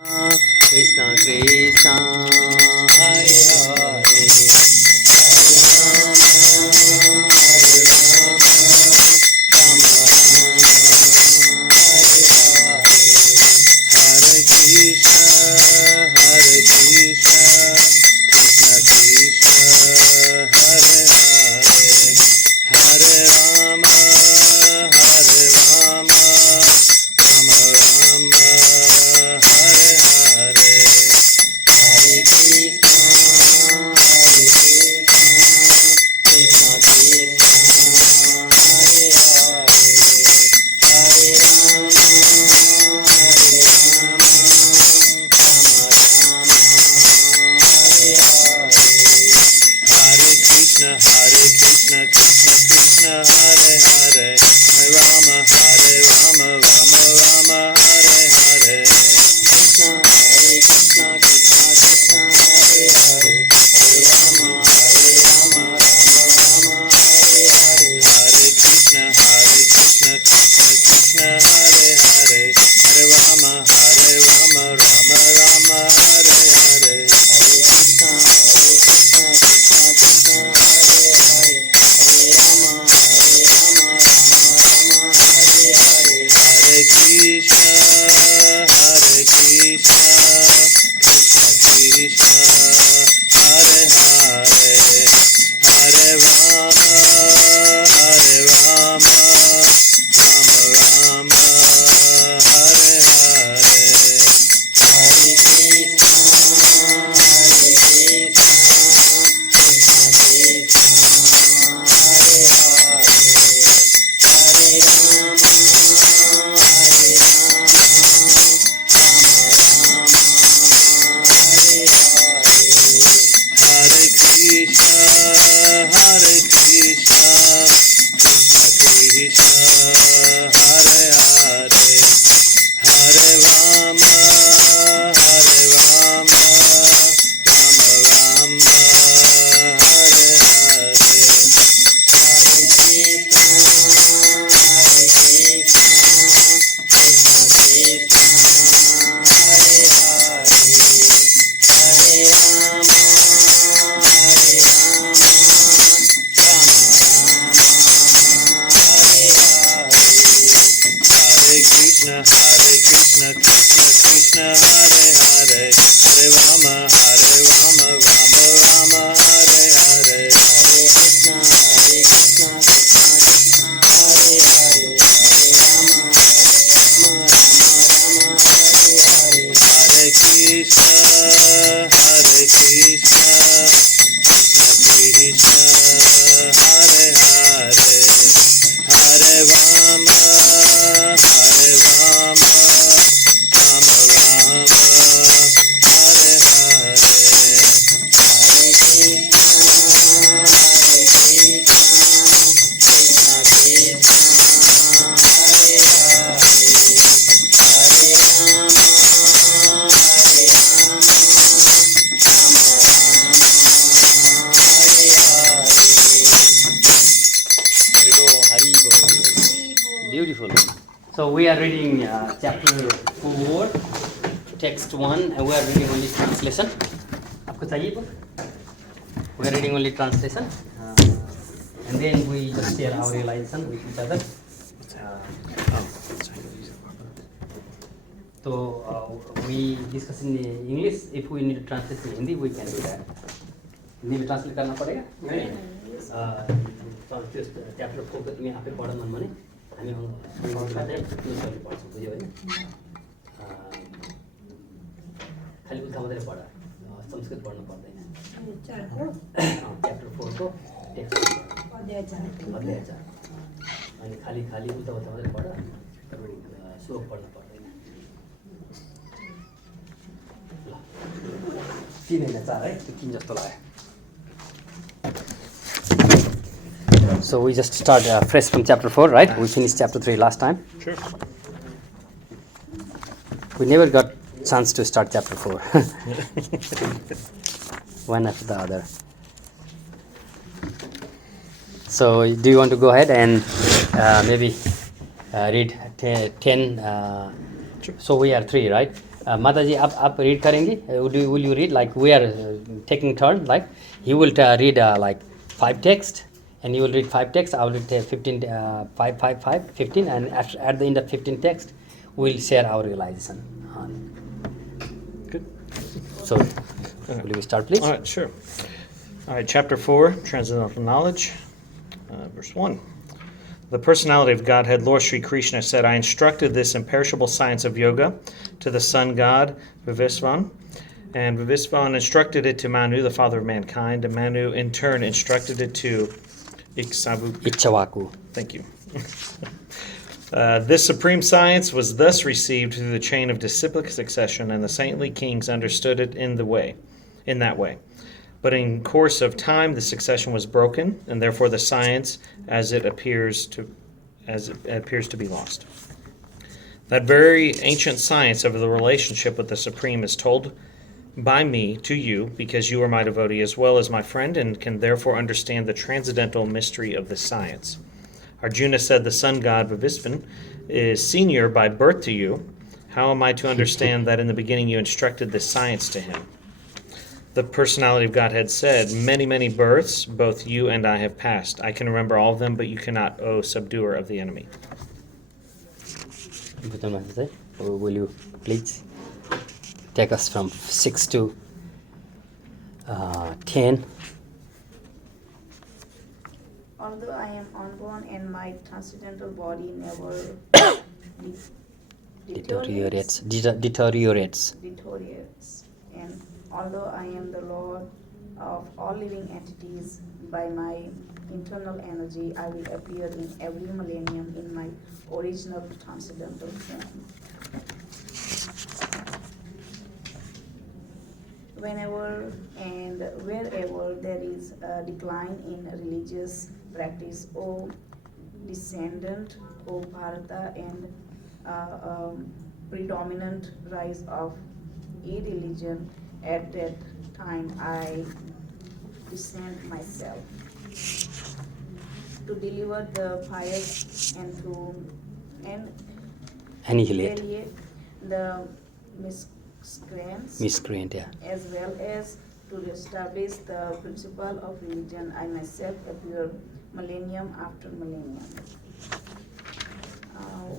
Krishna Krishna Hare Hare Beautiful. So we are reading chapter 4, text 1, and we are reading only translation. आपको चाहिए book? We are reading only translation, and then we just share our realization with each other. So we discuss in English. If we need to translate in Hindi, we can do that. Hindi में translate करना पड़ेगा? नहीं. Chapter 4 में आपने पढ़ा मन माने. हामी पढ्छौँ बुझ्यो होइन खालि उता मात्रै पढ संस्कृत पढ्नु पर्दैन च्याप्टर 4 को टेक्स्ट अध्याय 4 अनि खालि उता मात्रै पढ श्लोक पढ्नु पर्दैन ल 3 हैन 4 है त्यो 3 जस्तो लाग्यो. So we just start fresh from chapter 4, right? We finished chapter 3 last time. Sure. We never got chance to start chapter 4. One after the other. So do you want to go ahead and maybe read 10? Sure. So we are 3, right? Mataji, आप read करेंगे? Will you read? Like we are taking turn. Like he will read like 5 texts, and you will read 5 texts. I will read 15, 15, and at the end of 15 texts, we'll share our realization. Good. So, will you start, please? All right, sure. All right, chapter 4, Transcendental Knowledge, verse 1. The personality of Godhead, Lord Sri Krishna, said, I instructed this imperishable science of yoga to the sun god Vivesvan, and Vivesvan instructed it to Manu, the father of mankind, and Manu in turn instructed it to Ichavaku. Thank you. This supreme science was thus received through the chain of disciplic succession, and the saintly kings understood it in that way. But in course of time, the succession was broken, and therefore the science, as it appears to be lost. That very ancient science of the relationship with the Supreme is told by me to you, because you are my devotee as well as my friend, and can therefore understand the transcendental mystery of this science. Arjuna said, the sun god Vivesvan is senior by birth to you. How am I to understand that in the beginning you instructed this science to him? The personality of Godhead said, many, many births, both you and I have passed. I can remember all of them, but you cannot, O subduer of the enemy. Will you please take us from 6 to 10? Although I am unborn and my transcendental body never deteriorates, and although I am the Lord of all living entities, by my internal energy I will appear in every millennium in my original transcendental form. Whenever and wherever there is a decline in religious practice, O descendant of Bharata, and predominant rise of a religion, at that time I descend myself to deliver the pious and to Annihilate. the miscreants, as well as to establish the principle of religion. I myself appear millennium after millennium.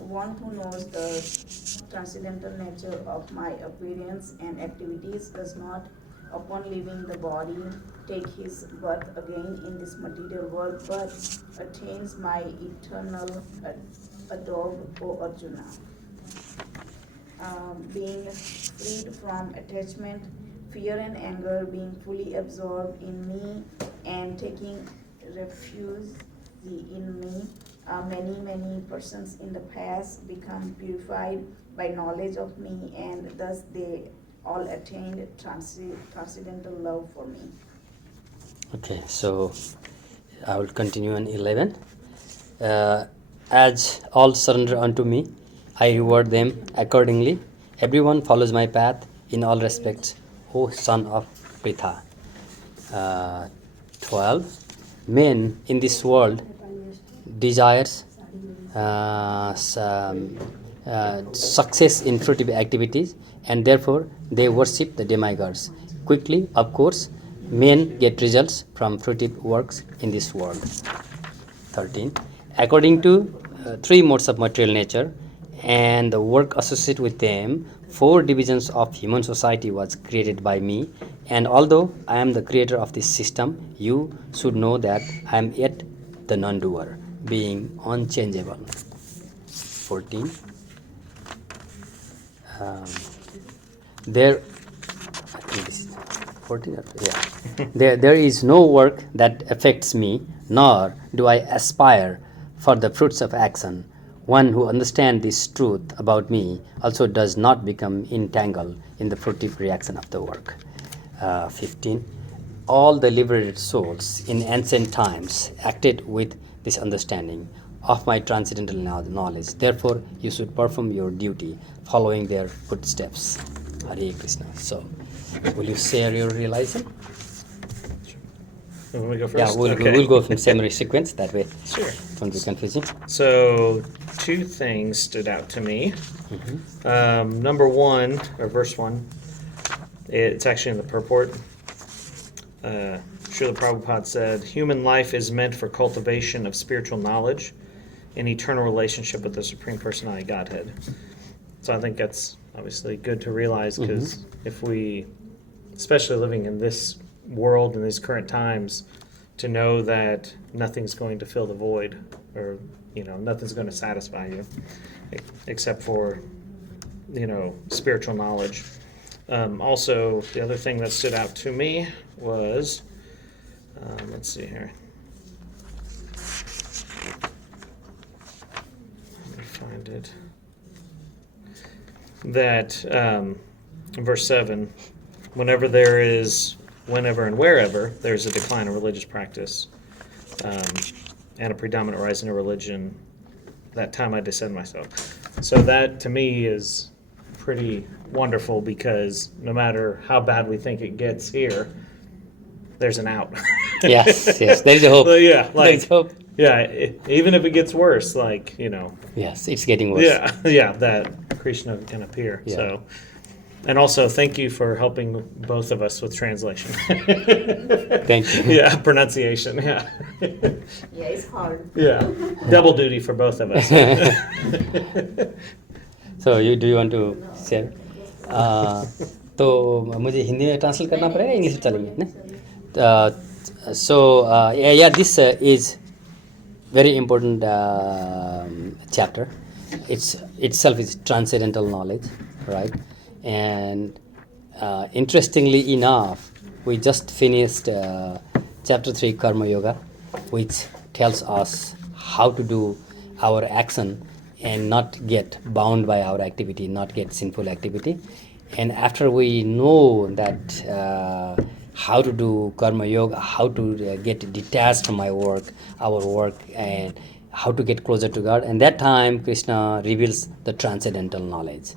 One who knows the transcendental nature of my appearance and activities does not, upon leaving the body, take his birth again in this material world, but attains my eternal abode, O Arjuna. Being freed from attachment, fear and anger, being fully absorbed in me and taking refuge in me, many persons in the past become purified by knowledge of me, and thus they all attained transcendental love for me. Okay, so I will continue on 11. As all surrender unto me, I reward them accordingly. Everyone follows my path in all respects, O son of Pritha. 12. Men in this world desires success in fruitive activities, and therefore they worship the demigods. Quickly, of course, men get results from fruitive works in this world. 13. According to 3 modes of material nature and the work associated with them, 4 divisions of human society was created by me, and although I am the creator of this system, you should know that I am yet the non-doer, being unchangeable. 14. There, I think this is 14. Yeah. There is no work that affects me, nor do I aspire for the fruits of action. One who understands this truth about me also does not become entangled in the fruitive reaction of the work. 15. All the liberated souls in ancient times acted with this understanding of my transcendental knowledge. Therefore, you should perform your duty following their footsteps. Hare Krishna. So, will you share your realization? Want me to go Yeah, first? we'll go from summary sequence, that way Sure. it won't be confusing. So, two things stood out to me. Number one, or verse one, it's actually in the purport. Srila Prabhupada said, human life is meant for cultivation of spiritual knowledge and eternal relationship with the Supreme Personality Godhead. So I think that's obviously good to realize, because if we, especially living in this world in these current times, to know that nothing's going to fill the void, or nothing's going to satisfy you except for spiritual knowledge. Also, the other thing that stood out to me was, let's see here. Let me find it. That in verse 7, whenever and wherever there's a decline in religious practice and a predominant rise in religion, that time I descend myself. So that to me is pretty wonderful, because no matter how bad we think it gets here, there's an out. Yes, there is a hope. Well, yeah, There is hope. Yeah, even if it gets worse, Yes, it's getting worse. yeah, that Krishna can appear. Yeah. So, and also thank you for helping both of us with translation. Thank you. Yeah, pronunciation. Yeah. Yeah, it's hard. Yeah, double duty for both of us. So do you want to share? तो मुझे हिंदी में translate करना पड़ेगा, English में चलेंगे ना? This is very important chapter. Itself is transcendental knowledge, right? And interestingly enough, we just finished chapter 3 Karma Yoga, which tells us how to do our action and not get bound by our activity, not get sinful activity. And after we know that how to do Karma Yoga, how to get detached from our work, and how to get closer to God, and that time Krishna reveals the transcendental knowledge,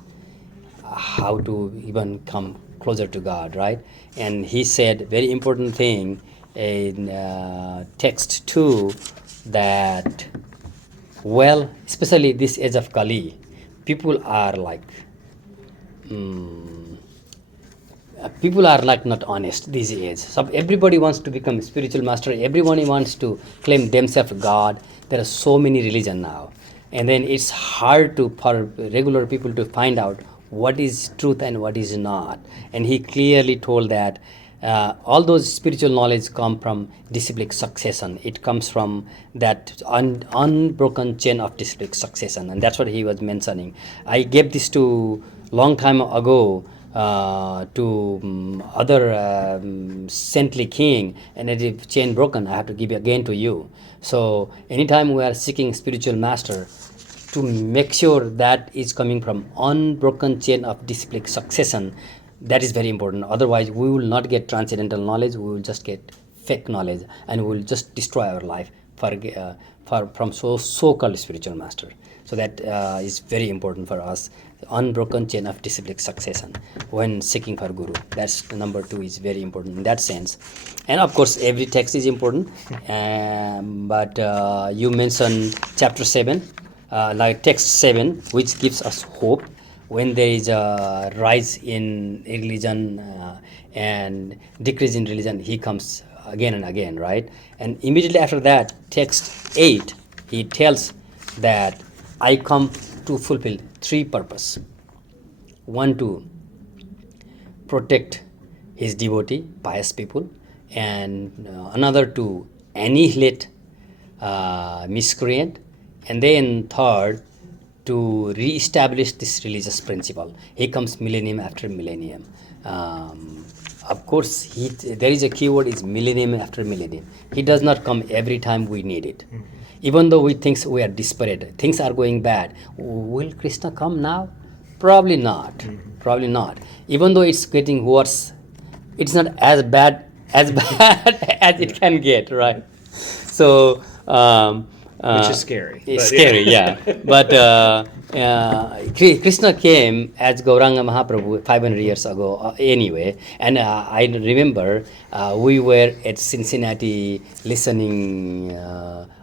how to even come closer to God, right? And he said very important thing in text 2, that especially this age of Kali, people are like not honest these days. So everybody wants to become a spiritual master. Everyone wants to claim themselves God. There are so many religions now, and then it's hard for regular people to find out what is truth and what is not. And he clearly told that all those spiritual knowledge come from disciplic succession. It comes from that unbroken chain of disciplic succession, and that's what he was mentioning. I gave this to long time ago to other saintly king, and if chain broken, I have to give again to you. So anytime we are seeking spiritual master, to make sure that is coming from unbroken chain of disciplic succession, that is very important. Otherwise, we will not get transcendental knowledge. We will just get fake knowledge, and we will just destroy our life from so-called spiritual master. So that is very important for us. Unbroken chain of disciplic succession when seeking for Guru. That's number 2 is very important in that sense. And of course, every text is important. But you mentioned chapter 7, like text 7, which gives us hope. When there is a rise in religion and decrease in religion, he comes again and again, right? And immediately after that, text 8, he tells that I come to fulfill 3 purposes. 1, to protect his devotee, pious people, and another to annihilate miscreant, and then third, to re-establish this religious principle. He comes millennium after millennium. Of course, there is a keyword is millennium after millennium. He does not come every time we need it. Mm-hmm. Even though we think we are desperate, things are going bad. Will Krishna come now? Probably not. Mm-hmm. Probably not. Even though it's getting worse, it's not as bad as it can get, right? So. Which is scary. It's scary, yeah. But Krishna came as Gauranga Mahaprabhu 500 years ago anyway, and I remember we were at Cincinnati listening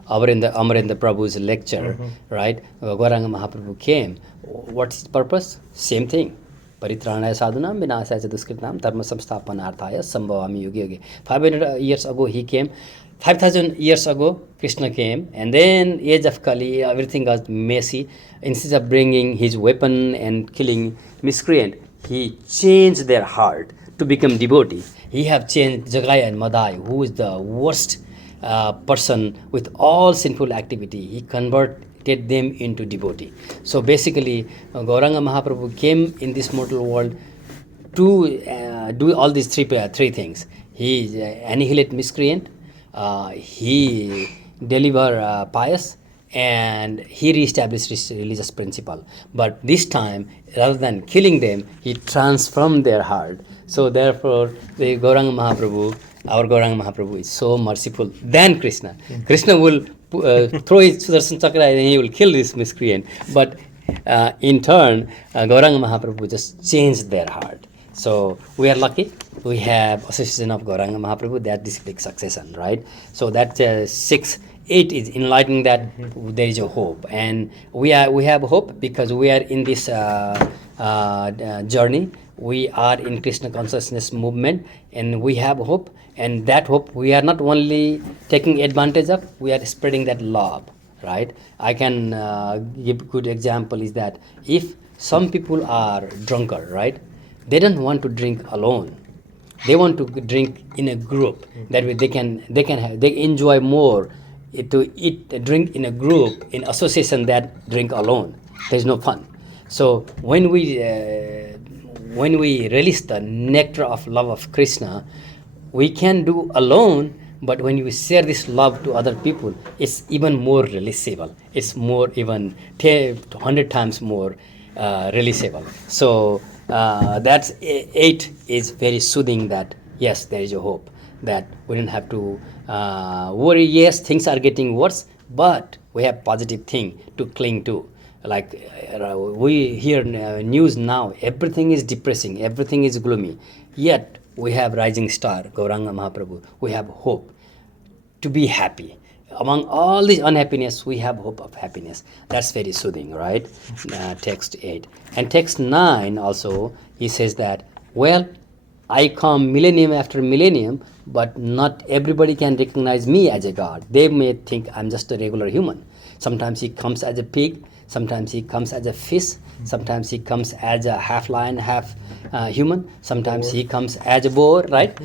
Amarendra Prabhu's lecture, right? Gauranga Mahaprabhu came. What's his purpose? Same thing. Paritranaya sadhunam vinasaya duskritam dharma samsthapanarthaya sambhavami yuge yuge. 500 years ago he came. 5,000 years ago Krishna came, and then age of Kali, everything got messy. Instead of bringing his weapon and killing miscreant, he changed their heart to become devotee. He have changed Jagai and Madai, who is the worst person with all sinful activity. He converted them into devotee. So basically, Gauranga Mahaprabhu came in this mortal world to do all these three things. He annihilate miscreant, he deliver pious, and he reestablished religious principle. But this time, rather than killing them, he transformed their heart. So therefore, the Gauranga Mahaprabhu, our Gauranga Mahaprabhu, is so merciful than Krishna. Krishna will throw his Sudarshan Chakra and he will kill this miscreant. But in turn, Gauranga Mahaprabhu just changed their heart. So we are lucky. We have association of Gauranga Mahaprabhu, that this big succession, right? So that 6-8 is enlightening that there is a hope, and we have hope because we are in this journey. We are in Krishna consciousness movement, and we have hope. And that hope we are not only taking advantage of, we are spreading that love, right? I can give good example is that if some people are drunkard, right? They don't want to drink alone. They want to drink in a group. That way they enjoy more to drink in a group, in association, that drink alone. There's no fun. So when we release the nectar of love of Krishna, we can do alone, but when you share this love to other people, it's even more releasable. It's more even 100 times more releasable. So that's 8 is very soothing that yes, there is a hope that we don't have to worry. Yes, things are getting worse, but we have positive thing to cling to. Like we hear news now, everything is depressing, everything is gloomy. Yet we have rising star, Gauranga Mahaprabhu. We have hope to be happy. Among all this unhappiness, we have hope of happiness. That's very soothing, right? Text 8. And text 9 also, he says that, well, I come millennium after millennium, but not everybody can recognize me as a god. They may think I'm just a regular human. Sometimes he comes as a pig, sometimes he comes as a fish, sometimes he comes as a half lion, half human, sometimes he comes as a boar, right?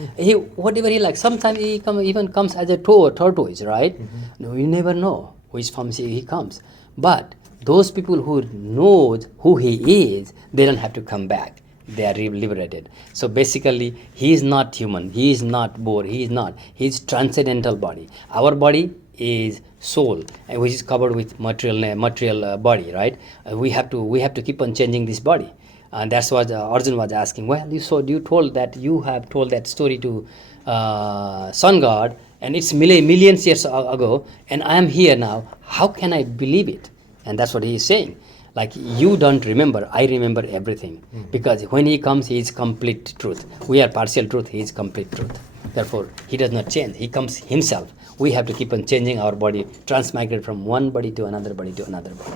Whatever he likes. Sometimes he even comes as a tortoise, right? No, you never know which form he comes. But those people who knows who he is, they don't have to come back. They are liberated. So basically, he is not human, he is not boar, he is not. He is transcendental body. Our body is soul, which is covered with material body, right? We have to keep on changing this body. And that's what Arjun was asking. Well, you told that story to sun god, and it's millions years ago, and I am here now. How can I believe it? And that's what he is saying. Like, you don't remember, I remember everything. Because when he comes, he is complete truth. We are partial truth, he is complete truth. Therefore, he does not change. He comes himself. We have to keep on changing our body, transmigrate from one body to another body to another body.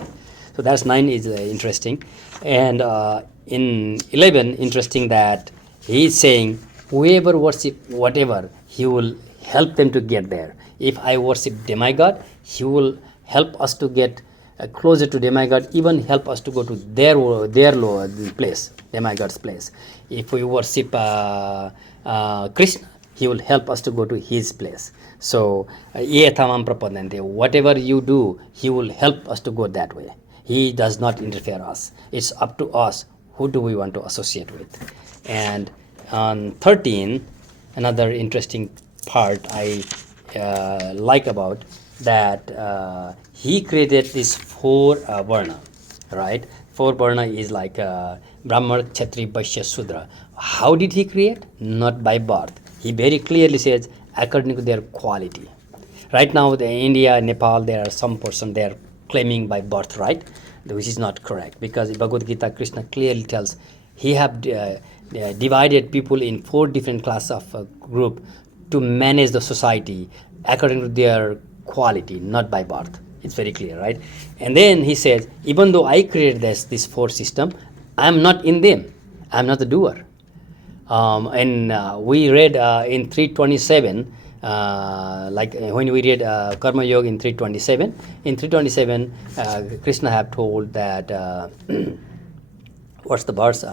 So that's 9 is interesting. And in 11, interesting that he is saying, whoever worship whatever, he will help them to get there. If I worship demigod, he will help us to get closer to demigod, even help us to go to their lower place, demigod's place. If we worship Krishna, he will help us to go to his place. So, whatever you do, he will help us to go that way. He does not interfere us. It's up to us. Who do we want to associate with? And on 13, another interesting part I like about that he created this 4 varna, right? 4 varna is like Brahmana, Kshatriya, Vaishya, Shudra. How did he create? Not by birth. He very clearly says according to their quality. Right now, India, Nepal, there are some person they are claiming by birth, right? which is not correct, because in Bhagavad Gita, Krishna clearly tells he have divided people in 4 different classes of group to manage the society according to their quality, not by birth. It's very clear, right? And then he says, even though I created this 4 system, I'm not in them. I'm not the doer. And we read in 327, when we read Karma Yoga in 327, Krishna have told that, what's the verse?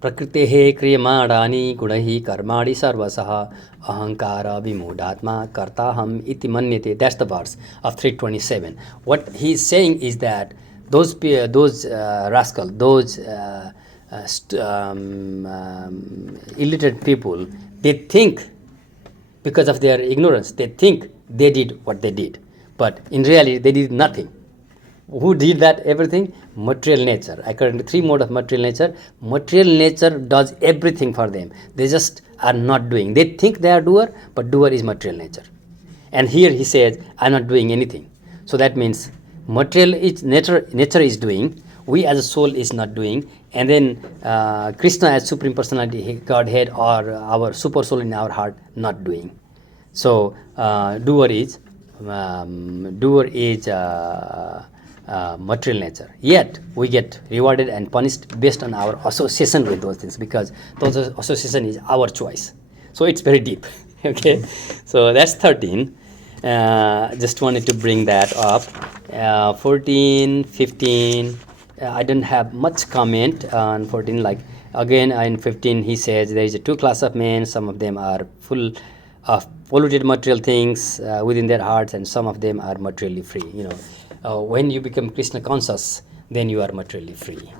Prakritehe kriyamādāni gunahi karmādi sarvasaha ahankara vimūdātma kartaham iti manyate. That's the verse of 327. What he's saying is that those rascals, those illiterate people, they think, because of their ignorance, they think they did what they did. But in reality, they did nothing. Who did that everything? Material nature. According to 3 modes of material nature does everything for them. They just are not doing. They think they are doer, but doer is material nature. And here he says, I'm not doing anything. So that means material is nature is doing, we as a soul is not doing, and then Krishna as Supreme Personality, Godhead, or our super soul in our heart not doing. So doer is material nature. Yet we get rewarded and punished based on our association with those things, because those association is our choice. So it's very deep. Okay, so that's 13. Just wanted to bring that up. 14, 15, I don't have much comment on 14. Like again in 15 he says there is a 2 class of men. Some of them are full of polluted material things within their hearts, and some of them are materially free. When you become Krishna conscious, then you are materially free,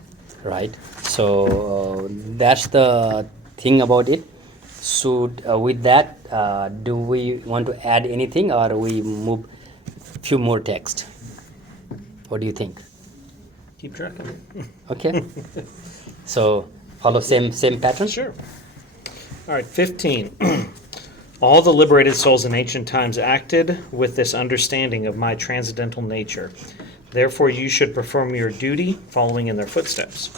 right? So that's the thing about it. So with that, do we want to add anything, or we move few more text? What do you think? Keep tracking. Okay. So follow same pattern? Sure. All right, 15. All the liberated souls in ancient times acted with this understanding of my transcendental nature. Therefore, you should perform your duty following in their footsteps.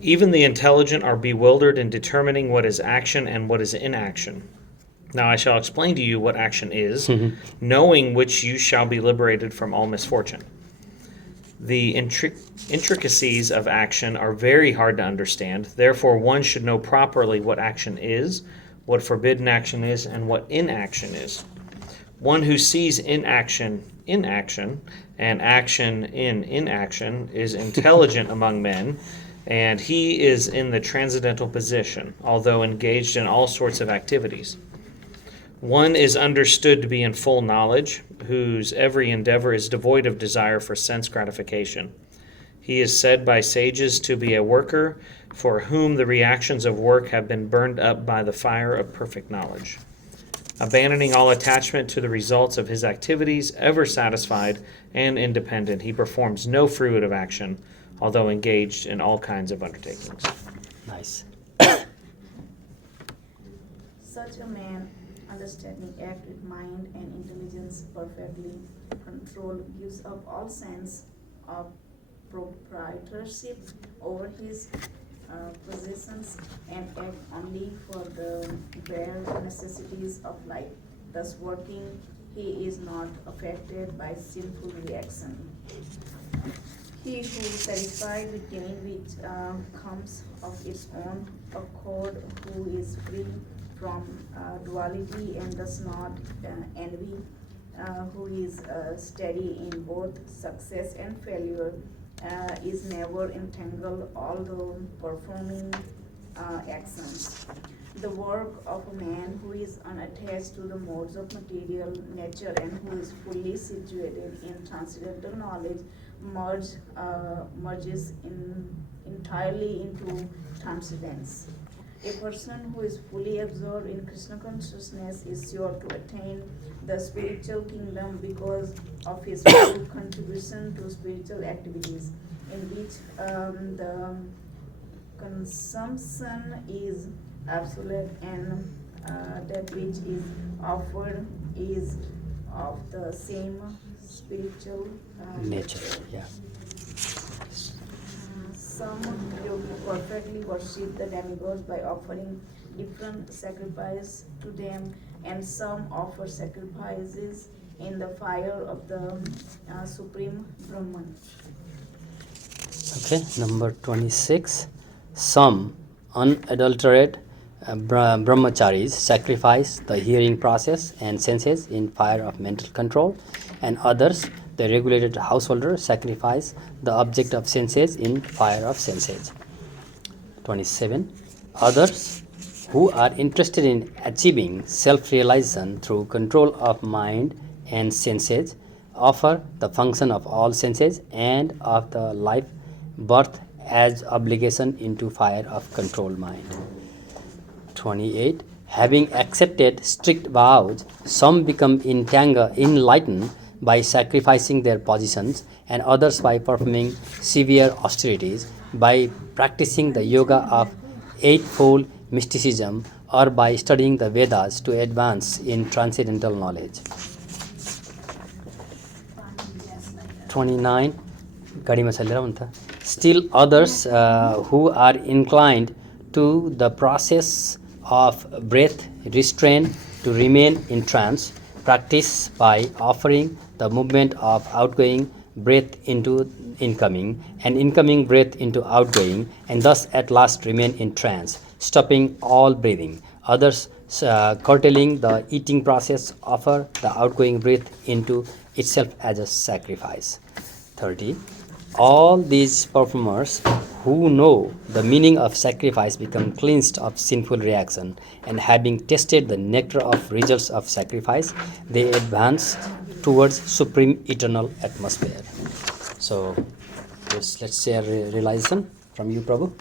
Even the intelligent are bewildered in determining what is action and what is inaction. Now I shall explain to you what action is, knowing which you shall be liberated from all misfortune. The intricacies of action are very hard to understand. Therefore, one should know properly what action is, what forbidden action is, and what inaction is. One who sees inaction in action and action in inaction is intelligent among men, and he is in the transcendental position, although engaged in all sorts of activities. One is understood to be in full knowledge, whose every endeavor is devoid of desire for sense gratification. He is said by sages to be a worker for whom the reactions of work have been burned up by the fire of perfect knowledge. Abandoning all attachment to the results of his activities, ever satisfied and independent, he performs no fruit of action, although engaged in all kinds of undertakings. Nice. Such a man, understanding act with mind and intelligence perfectly, control, gives up all sense of proprietorship over his possessions, and act only for the bare necessities of life. Thus working, he is not affected by sinful reaction. He who is satisfied with gain which comes of its own accord, who is free from duality and does not envy, who is steady in both success and failure, is never entangled, although performing actions. The work of a man who is unattached to the modes of material nature and who is fully situated in transcendental knowledge merges entirely into transcendence. A person who is fully absorbed in Krishna consciousness is sure to attain the spiritual kingdom because of his full contribution to spiritual activities, in which the consumption is absolute and that which is offered is of the same spiritual nature. Yeah. Some yogi perfectly worship the demigods by offering different sacrifices to them, and some offer sacrifices in the fire of the Supreme Brahman. Okay, number 26. Some unadulterated brahmacharis sacrifice the hearing process and senses in fire of mental control, and others, the regulated householder, sacrifice the object of senses in fire of senses. 27. Others who are interested in achieving self realization through control of mind and senses offer the function of all senses and of the life birth as obligation into fire of control mind. 28. Having accepted strict vows, some become enlightened by sacrificing their positions, and others by performing severe austerities, by practicing the yoga of eightfold mysticism, or by studying the Vedas to advance in transcendental knowledge. 29. गाडीमा चलेर हुन्छ. Still others who are inclined to the process of breath restraint to remain in trance practice by offering the movement of outgoing breath into incoming and incoming breath into outgoing, and thus at last remain in trance, stopping all breathing. Others curtailing the eating process offer the outgoing breath into itself as a sacrifice. 30. All these performers who know the meaning of sacrifice become cleansed of sinful reaction, and having tasted the nectar of results of sacrifice, they advance towards supreme eternal atmosphere. So, let's say a realization from you, Prabhu.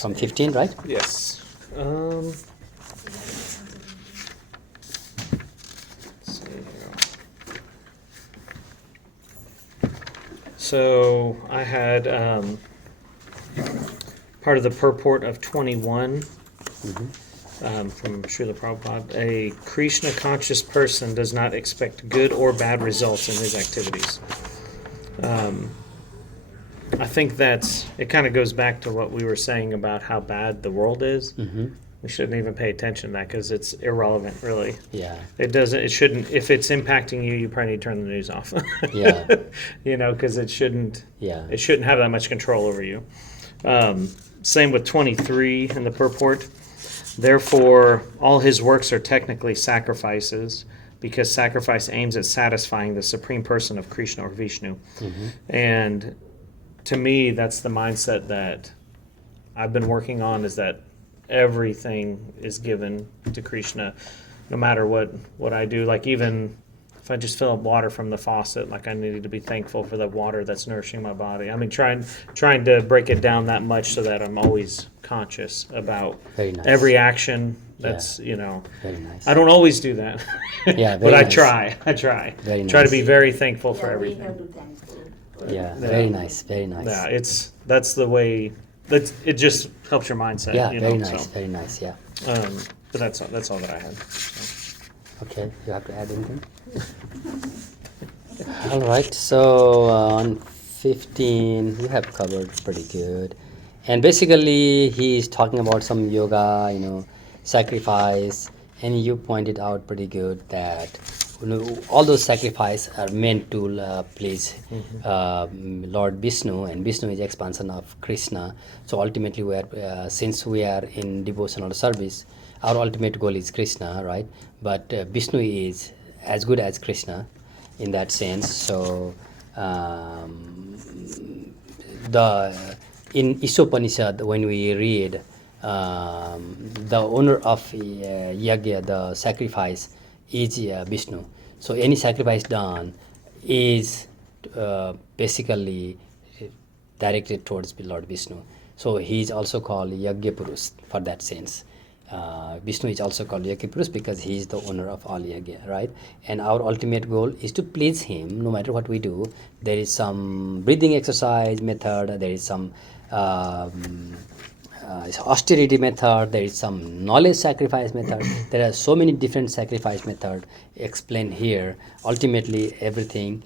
From 15, right? Yes. Let's see here. So I had part of the purport of 21 from Srila Prabhupada. A Krishna conscious person does not expect good or bad results in his activities. I think it kind of goes back to what we were saying about how bad the world is. We shouldn't even pay attention to that because it's irrelevant, really. Yeah. It shouldn't, if it's impacting you, you probably need to turn the news off. Yeah. Because it shouldn't have that much control over you. Same with 23 in the purport. Therefore, all his works are technically sacrifices, because sacrifice aims at satisfying the supreme person of Krishna or Vishnu. And to me, that's the mindset that I've been working on, is that everything is given to Krishna, no matter what I do. Like, even if I just fill up water from the faucet, like, I need to be thankful for the water that's nourishing my body. I mean, trying to break it down that much so that I'm always conscious about every action. That's, very nice. I don't always do that. Yeah, but nice. I try. Very Try to nice. be very thankful for We everything. have to thankful. Yeah, very nice, very nice. Yeah, that's the way. It just helps your mindset. Yeah, you very know, nice, so. very nice, yeah. But that's all that I had. So. Okay, you have to add anything? All right, so on 15, you have covered pretty good. And basically, he is talking about some yoga, sacrifice, and you pointed out pretty good that all those sacrifices are meant to please Lord Vishnu, and Vishnu is expansion of Krishna. So ultimately, since we are in devotional service, our ultimate goal is Krishna, right? But Vishnu is as good as Krishna in that sense. So in Isopanishad, when we read, the owner of yagya, the sacrifice, is Vishnu. So any sacrifice done is basically directed towards Lord Vishnu. So he is also called Yagya Purus for that sense. Vishnu is also called Yagya Purus because he is the owner of all yagya, right? And our ultimate goal is to please him no matter what we do. There is some breathing exercise method, there is some austerity method, there is some knowledge sacrifice method. There are so many different sacrifice method explained here. Ultimately, everything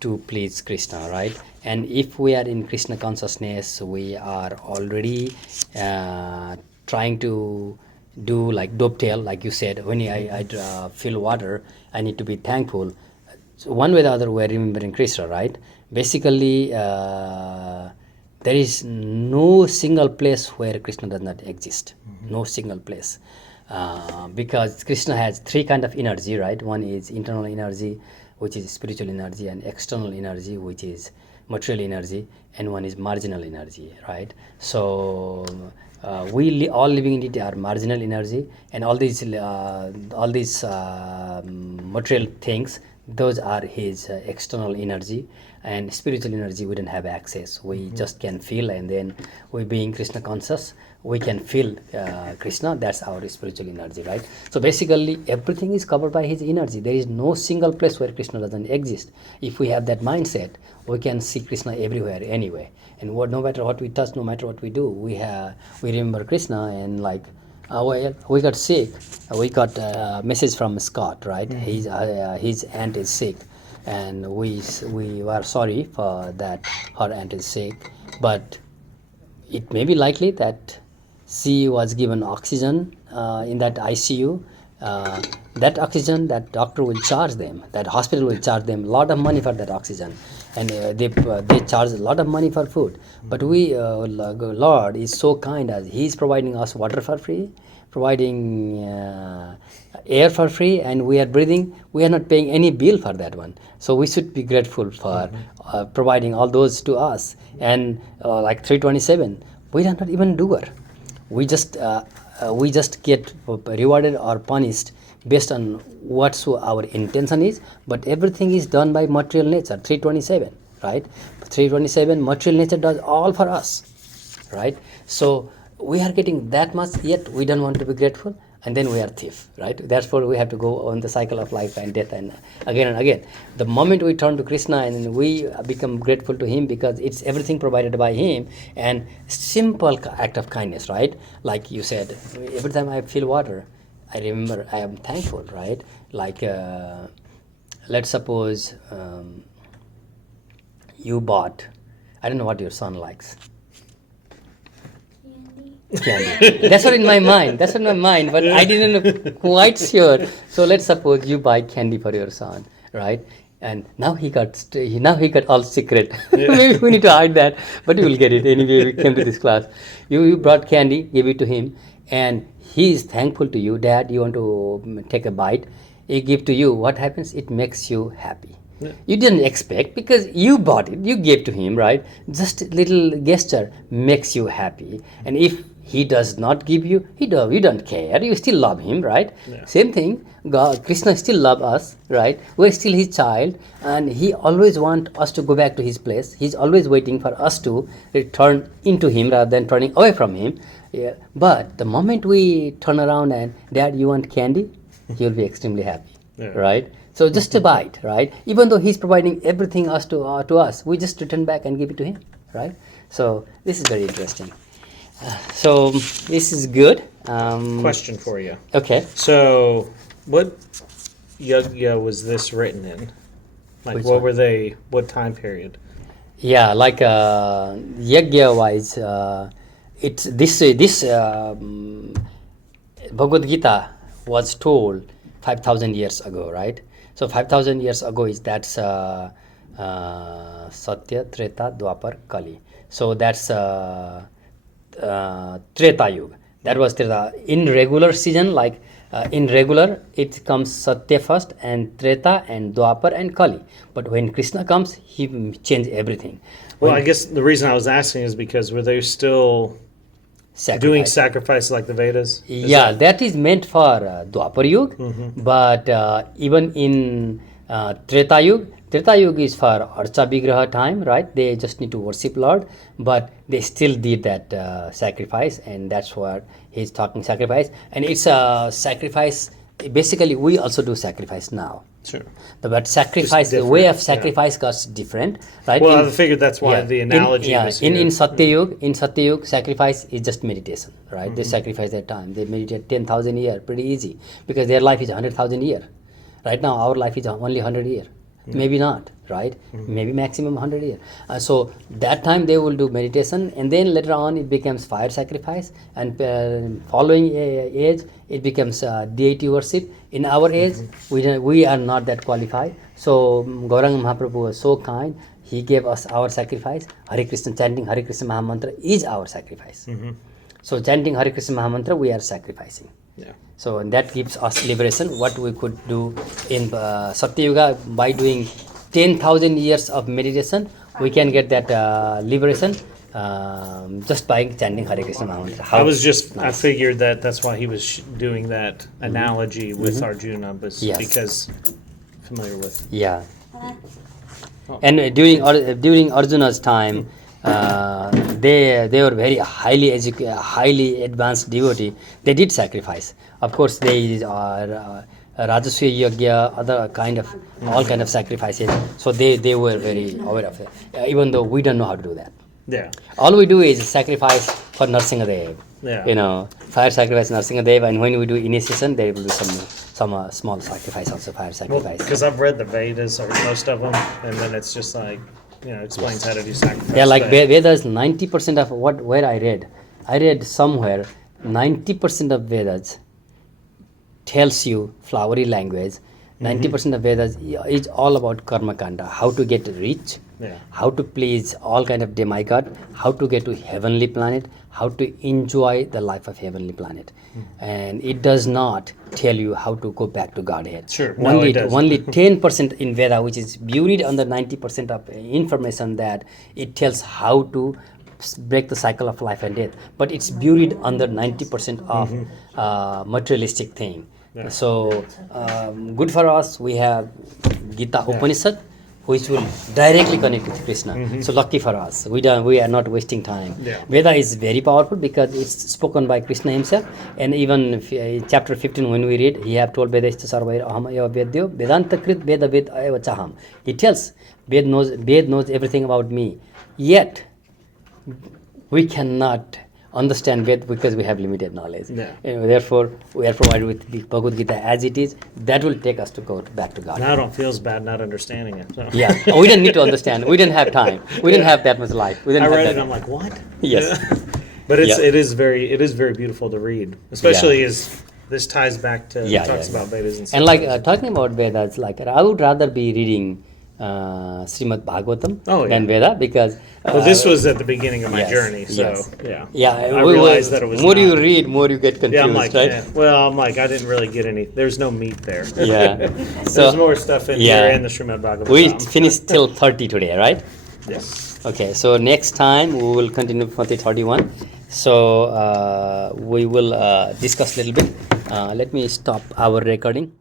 to please Krishna, right? And if we are in Krishna consciousness, we are already trying to do like dovetail, like you said. When I feel water, I need to be thankful. So one way or the other, we are remembering Krishna, right? Basically, there is no single place where Krishna does not exist. No single place. Because Krishna has three kind of energy, right? One is internal energy, which is spiritual energy, and external energy, which is material energy, and one is marginal energy, right? So all living entity are marginal energy, and all these material things, those are his external energy. And spiritual energy, we don't have access. We just can feel, and then we being Krishna conscious, we can feel Krishna. That's our spiritual energy, right? So basically everything is covered by his energy. There is no single place where Krishna doesn't exist. If we have that mindset, we can see Krishna everywhere, anyway. And no matter what we touch, no matter what we do, we remember Krishna. And like well, we got sick, we got a message from Scott, right? His aunt is sick, and we were sorry for that her aunt is sick, but it may be likely that she was given oxygen in that ICU. That oxygen, that doctor will charge them, that hospital will charge them a lot of money for that oxygen, and they charge a lot of money for food. But we, Lord is so kind, as He is providing us water for free, providing air for free, and we are breathing. We are not paying any bill for that one. So we should be grateful for providing all those to us. And like 327, we are not even doer. We just get rewarded or punished based on what our intention is. But everything is done by material nature. 327, right? 327, material nature does all for us, right? So we are getting that much, yet we don't want to be grateful, and then we are thief, right? Therefore we have to go on the cycle of life and death, and again and again. The moment we turn to Krishna and we become grateful to Him, because it's everything provided by Him, and simple act of kindness, right? Like you said, every time I feel water, I remember I am thankful, right? Like let's suppose you bought, I don't know what your son likes. Candy. That's what in my mind. But I didn't know quite sure. So let's suppose you buy candy for your son, right? And now he got all secret. Maybe we need to hide that, but you will get it anyway. We came to this class. You brought candy, gave it to him, and he is thankful to you. Dad, you want to take a bite? He give to you. What happens? It makes you happy. Yeah. You didn't expect, because you bought it, you gave to him, right? Just a little gesture makes you happy. And if he does not give you, you don't care, you still love him, right? Yeah. Same thing, God, Krishna still love us, right? We're still his child, and he always want us to go back to his place. He's always waiting for us to return into him rather than turning away from him. Yeah. But the moment we turn around and, Dad, you want candy? You'll be extremely happy, yeah. Right? So just a bite, right? Even though he's providing everything to us, we just return back and give it to him, right? So this is very interesting. So this is good. Question for you. Okay. So what yajna was this written in? Like Which what one? were they? What time period? Yeah, like yajna wise, it's this Bhagavad Gita was told 5,000 years ago, right? So 5,000 years ago is that's Satya, Treta, Dwapar, Kali. So that's Treta Yuga. That was Treta. In regular season, like in regular, it comes Satya first, and Treta, and Dwapar, and Kali. But when Krishna comes, he changed everything. Well, I guess the reason I was asking is because were they still doing sacrifice like the Vedas? That is meant for Dwapar Yuga. Mm-hmm. But even in Treta Yuga is for Archa Vigraha time, right? They just need to worship Lord, but they still did that sacrifice, and that's what he's talking sacrifice. And it's a sacrifice. Basically, we also do sacrifice now, Sure. But sacrifice, the way of sacrifice got different, right? Well, I figured that's why the analogy was here. In Satyayug, sacrifice is just meditation, right? They sacrifice their time. They meditate 10,000 years, pretty easy, because their life is 100,000 years. Right now, our life is only 100 years. Maybe not, right? Maybe maximum 100 years. So that time they will do meditation, and then later on it becomes fire sacrifice, and following age it becomes deity worship. In our age, we are not that qualified. So Gauranga Mahaprabhu was so kind. He gave us our sacrifice. Hare Krishna, chanting Hare Krishna Mahamantra is our sacrifice. So chanting Hare Krishna Mahamantra, we are sacrificing. Yeah. So and that gives us liberation. What we could do in Satyayuga, by doing 10,000 years of meditation, we can get that liberation just by chanting Hare Krishna Mahamantra. I figured that's why he was doing that analogy with Arjuna, because familiar with. Yeah. And during Arjuna's time, they were very highly educated, highly advanced devotee. They did sacrifice. Of course, they are Rajasya Yagya, other kind of all kind of sacrifices. So they were very aware of it. Even though we don't know how to do that. Yeah. All we do is sacrifice for Narsingadev. Yeah. Fire sacrifice Narsingadev, and when we do initiation, there will be some small sacrifice, also fire sacrifice. Because I've read the Vedas, or most of them, and then it's just like, explains how to do sacrifice. Yeah, like Vedas, 90% of where I read somewhere, 90% of Vedas tells you flowery language. 90% of Vedas is all about karma kanda, how to get rich, how to please all kind of demigod, how to get to heavenly planet, how to enjoy the life of heavenly planet. And it does not tell you how to go back to Godhead. Sure. Only 10% in Veda, which is buried under 90% of information, that it tells how to break the cycle of life and death. But it's buried under 90% of materialistic thing. Yeah. So good for us. We have Gita Upanishad, which will directly connect with Krishna. So lucky for us. We are not wasting time. Yeah. Veda is very powerful because it's spoken by Krishna himself. And even chapter 15, when we read, he have told Vedasta Sarvair Aham Eva Vedyo Vedanta Krit Veda Ved Eva Chaham. He tells Ved knows everything about me. Yet we cannot understand Ved because we have limited knowledge. Yeah. Therefore, we are provided with the Bhagavad Gita as it is. That will take us to go back to God. Now I don't feel as bad not understanding it. So. Yeah, we didn't need to understand. We didn't have time. We didn't have that much life. We didn't I have read that. it and I'm like, what? Yes. But it is very beautiful to read, especially as this ties back to talks about Vedas and stuff. And like talking about Vedas, like I would rather be reading Srimad Bhagavatam than Veda, because well, this was at the beginning of my journey, so I realized that it was more you read, more you get confused, I'm like, right? I'm like, I didn't really get any. There's no meat there. Yeah, there's more stuff in here in the Srimad Bhagavatam. We finished till 30 today, right? Yes. Okay, so next time we will continue from the 31. So we will discuss a little bit. Let me stop our recording.